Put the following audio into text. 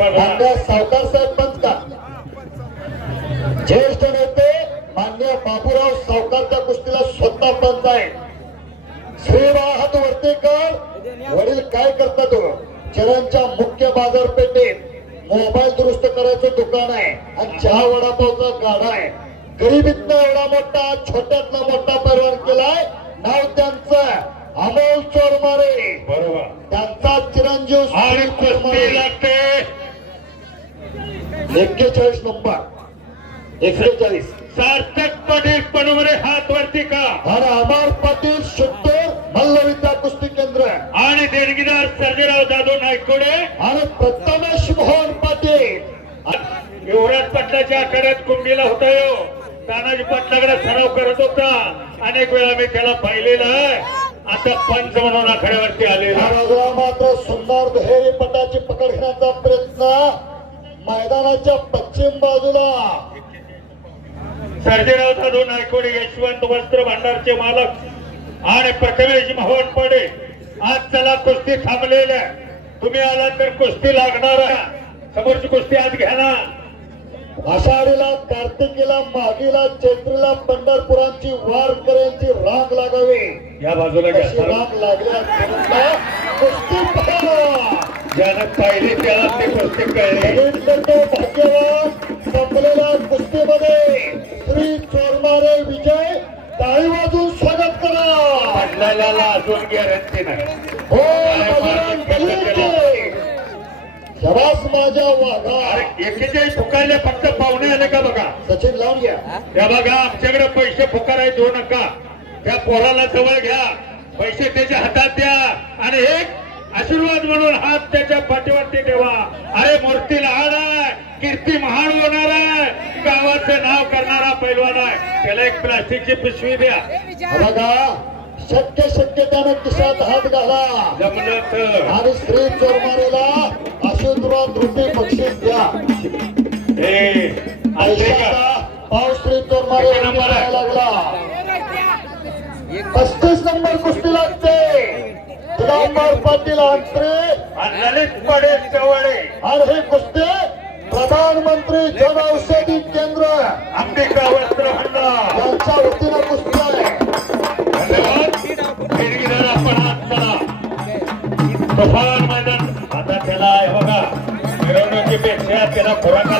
मान्य सावकार साहेब पंच ज्येष्ठ नेते मान्य बापूराव सावकारच्या कुस्तीला स्वतः पंच आहे. श्री वाहत वर्तेकर वडील काय करतात हो? चरणच्या मुख्य बाजारपेठेत मोबाईल दुरुस्त करायचं दुकान आहे आणि चहा वडापावचा गाडा आहे. गरिबीतनं एवढा मोठा छोट्यातला मोठा परिवार केलाय. नाव त्यांचं अमोल चोरमारे. बरोबर. त्यांचा चिरंजीव एक्केचाळीस नंबर. एक्केचाळीस. सार्थक पाटील पनवरे हात वरती का? आणि अमर पाटील शुद्धोर मल्लविद्या कुस्ती केंद्र. आणि देणगीदार सर्जेराव जाधव नायकोडे. आणि प्रथमेश मोहन पाटील. युवराज पाटलाच्या आखाड्यात कुंभीला होता यो. तानाजी पाटलाकडे सराव करत होता. अनेक वेळा मी त्याला पाहिलेला आहे. आता पंच म्हणून आखाड्यावरती बाजूला मात्र सुंदर दुहेरी पटाची पकड घेण्याचा प्रयत्न. मैदानाच्या पश्चिम बाजूला. सर्जेराव जाधव नायकोडे यशवंत वस्त्र भांडारचे मालक आणि प्रथमेश मोहन पडे. आज चला कुस्ती थांबलेल्या. तुम्ही आला तर कुस्ती लागणार आहे. समोरची कुस्ती आज घ्या ना आषाढीला कार्तिकीला मागीला चैत्रीला पंढरपुरांची वारकऱ्यांची रांग लागावी. या बाजूला रांग लागल्या कुस्ती ज्यानं पाहिली त्याला ते कुस्ती कळली करतो भाग्यवान संपलेल्या कुस्तीमध्ये श्री चोरमारे विजय टाळी वाजून स्वागत करा. पडलेल्याला अजून गॅरंटी नाही. हो. शबास माझ्या अरे एकेचाळीस फुकारले फक्त पाहुणे आले का बघा? सचिन लावून घ्या. त्या बघा आमच्याकडे पैसे फुकाराय देऊ नका. त्या पोराला जवळ घ्या. पैसे त्याच्या हातात द्या. आणि एक आशीर्वाद म्हणून हात त्याच्या पाठीवरती ठेवा. अरे मूर्ती लहान आहे. कीर्ती महान होणार आहे. गावाचं नाव करणारा पैलवान आहे. त्याला एक प्लास्टिकची पिशवी द्या. बघा. शक्य शक्य त्यानं खिशात हात घाला. जमलं आणि श्री चोरमारेला आशीर्वाद रूपी बक्षीस द्या. हे श्री चोरमारे किती नंबर आहे? यांनी लागला. पस्तीस नंबर कुस्ती लागते पाटील अंतरे आणि दलित पडे जवळे आणि हे कुस्ती प्रधानमंत्री जन औषधी केंद्र. अंबिका वस्त्र भंडार यांच्या वतीनं कुस्ती आहे. धन्यवाद. आता त्याला आहे बघा. मिळवण्याची पेक्षा त्याला पुरा